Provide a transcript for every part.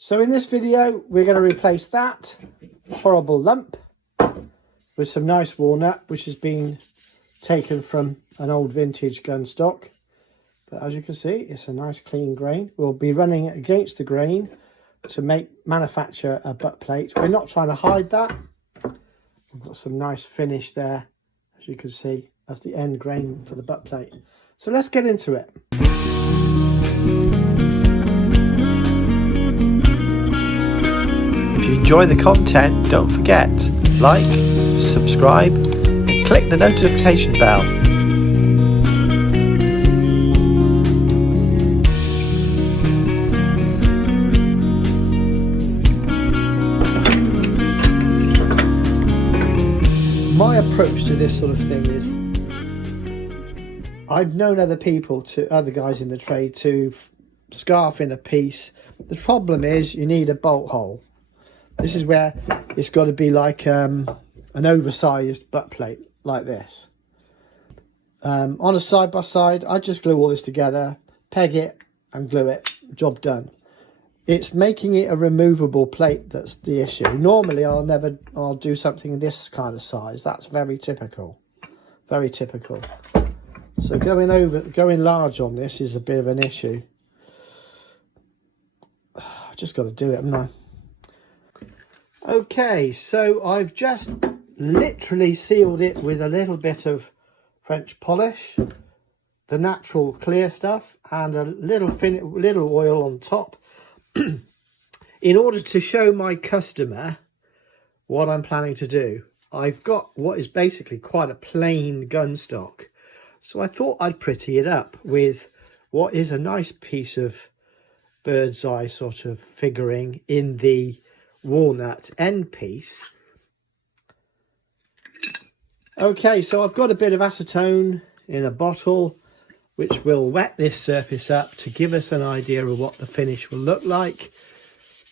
So in this video, we're going to replace that horrible lump with some nice walnut, which has been taken from an old vintage gun stock. But as you can see, it's a nice clean grain. We'll be running it against the grain to manufacture a butt plate. We're not trying to hide that. We've got some nice finish there, as you can see, as the end grain for the butt plate. So let's get into it. If you enjoy the content, don't forget, like, subscribe, and click the notification bell. My approach to this sort of thing is, I've known other guys in the trade to scarf in a piece. The problem is you need a bolt hole. This is where it's got to be like an oversized butt plate like this. On a side by side, I just glue all this together, peg it and glue it, job done. It's making it a removable plate that's the issue. Normally I'll do something this kind of size. That's very typical. Very typical. So going large on this is a bit of an issue. I've just got to do it, haven't I? Okay, so I've just literally sealed it with a little bit of French polish, the natural clear stuff, and a little oil on top. In order to show my customer what I'm planning to do. I've got what is basically quite a plain gun stock, so I thought I'd pretty it up with what is a nice piece of bird's eye sort of figuring in the walnut end piece. Okay, so I've got a bit of acetone in a bottle, which will wet this surface up to give us an idea of what the finish will look like.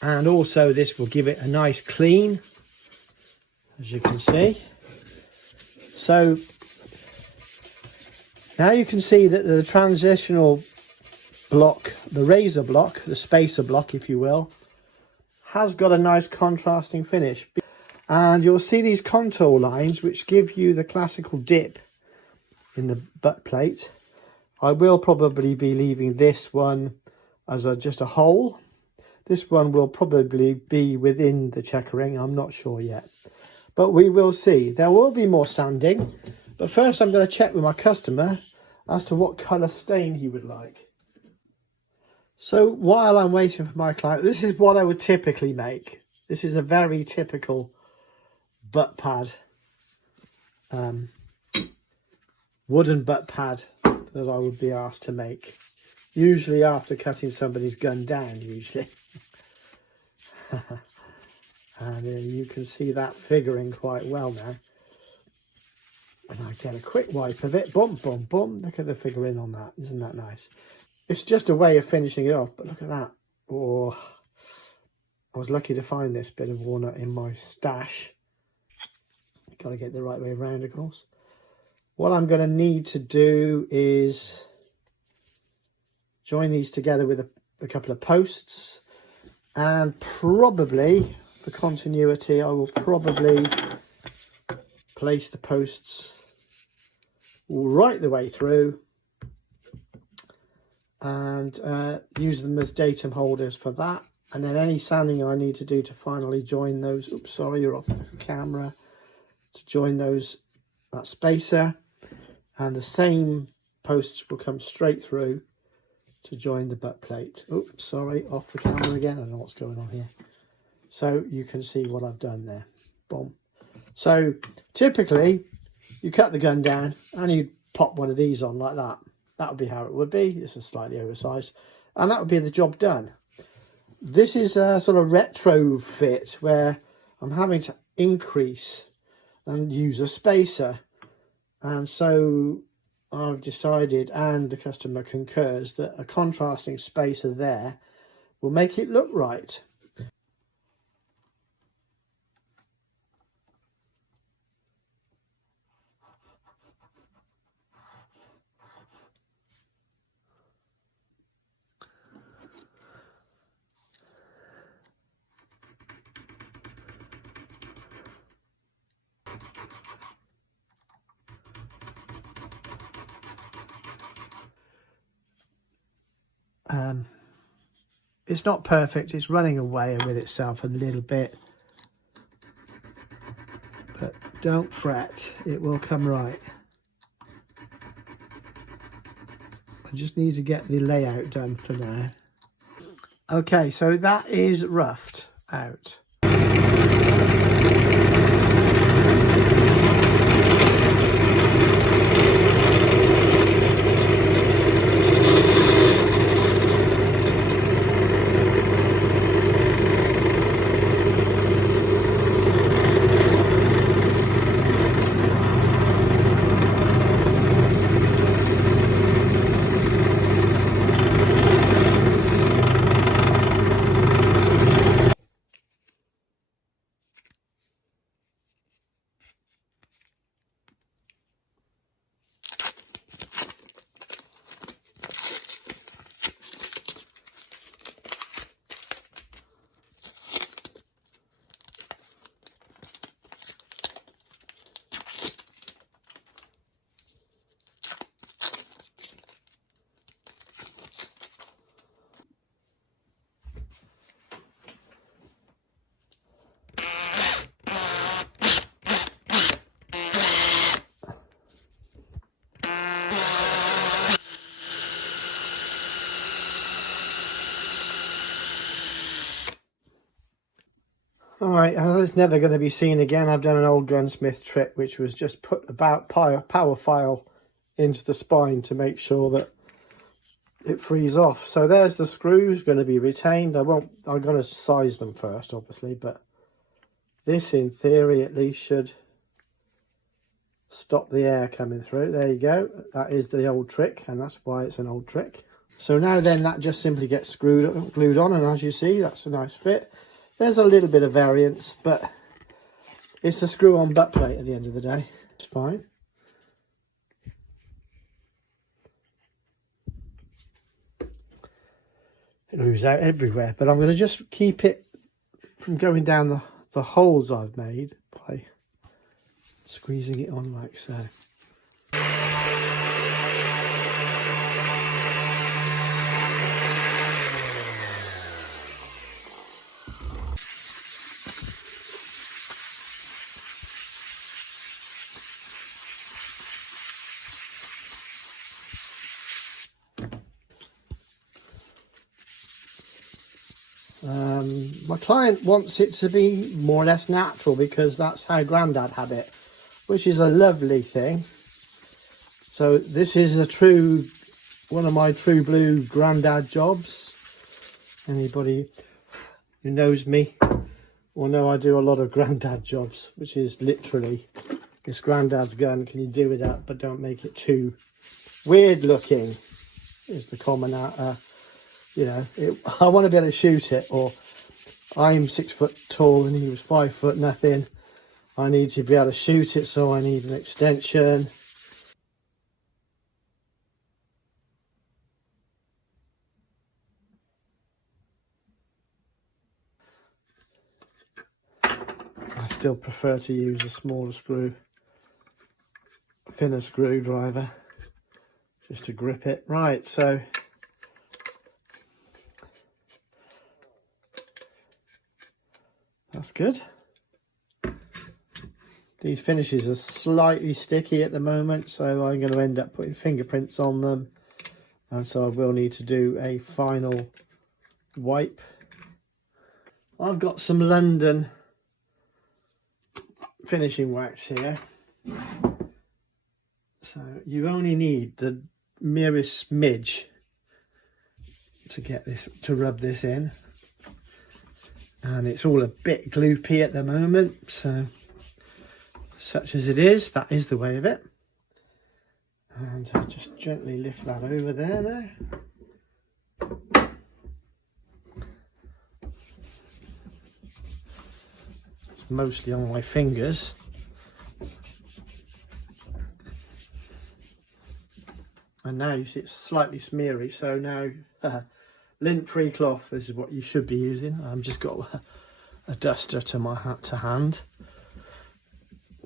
And also this will give it a nice clean, as you can see. So now you can see that the transitional block, the razor block, the spacer block, if you will, has got a nice contrasting finish. And you'll see these contour lines, which give you the classical dip in the butt plate. I will probably be leaving this one as just a hole. This one will probably be within the checkering. I'm not sure yet, but we will see. There will be more sanding, but first I'm going to check with my customer as to what colour stain he would like. So while I'm waiting for my client, this is what I would typically make. This is a very typical butt pad, wooden butt pad that I would be asked to make, usually after cutting somebody's gun down, usually. And you can see that figuring quite well now. And I get a quick wipe of it, boom, boom, boom. Look at the figuring on that, isn't that nice? It's just a way of finishing it off, but look at that. Oh, I was lucky to find this bit of walnut in my stash. Got to get the right way around, of course. What I'm going to need to do is join these together with a couple of posts, and probably for continuity I will probably place the posts right the way through and use them as datum holders for that, and then any sanding I need to do to finally join those, oops, sorry, you're off the camera, to join that spacer. And the same posts will come straight through to join the butt plate. Oops, sorry, off the camera again. I don't know what's going on here. So you can see what I've done there. Boom. So typically you cut the gun down and you pop one of these on like that. That would be how it would be. It's a slightly oversized. And that would be the job done. This is a sort of retro fit where I'm having to increase and use a spacer. And so I've decided, and the customer concurs, that a contrasting spacer there will make it look right. It's not perfect, it's running away with itself a little bit, but don't fret, it will come right. I just need to get the layout done for now. Okay, so that is roughed out. Alright, as it's never going to be seen again, I've done an old gunsmith trick, which was just put about power file into the spine to make sure that it frees off. So there's the screws going to be retained. I'm going to size them first, obviously, but this in theory at least should stop the air coming through. There you go. That is the old trick, and that's why it's an old trick. So now then, that just simply gets glued on, and as you see, that's a nice fit. There's a little bit of variance, but it's a screw-on butt plate at the end of the day. It's fine. It moves out everywhere, but I'm going to just keep it from going down the holes I've made by squeezing it on like so. My client wants it to be more or less natural because that's how Grandad had it, which is a lovely thing. So this is one of my true blue Grandad jobs. Anybody who knows me will know I do a lot of Grandad jobs, which is literally, it's Grandad's gun, can you do with that, but don't make it too weird looking, is the common you know, I want to be able to shoot it, or I'm 6 foot tall and he was 5 foot nothing. I need to be able to shoot it, so I need an extension. I still prefer to use a smaller screw, thinner screwdriver, just to grip it. Right, so that's good. These finishes are slightly sticky at the moment, so I'm going to end up putting fingerprints on them, and so I will need to do a final wipe. I've got some London finishing wax here, so you only need the merest smidge to get this, to rub this in. And it's all a bit gloopy at the moment, so such as it is, that is the way of it. And I'll just gently lift that over there now. It's mostly on my fingers. And now you see it's slightly smeary, so now lint free cloth, this is what you should be using. I've just got a duster to my hand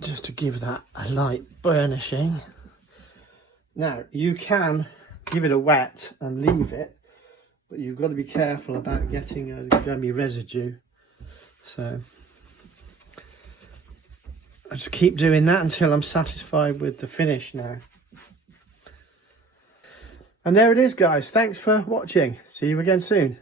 just to give that a light burnishing. Now you can give it a wet and leave it, but you've got to be careful about getting a gummy residue. So I just keep doing that until I'm satisfied with the finish now. And there it is, guys. Thanks for watching. See you again soon.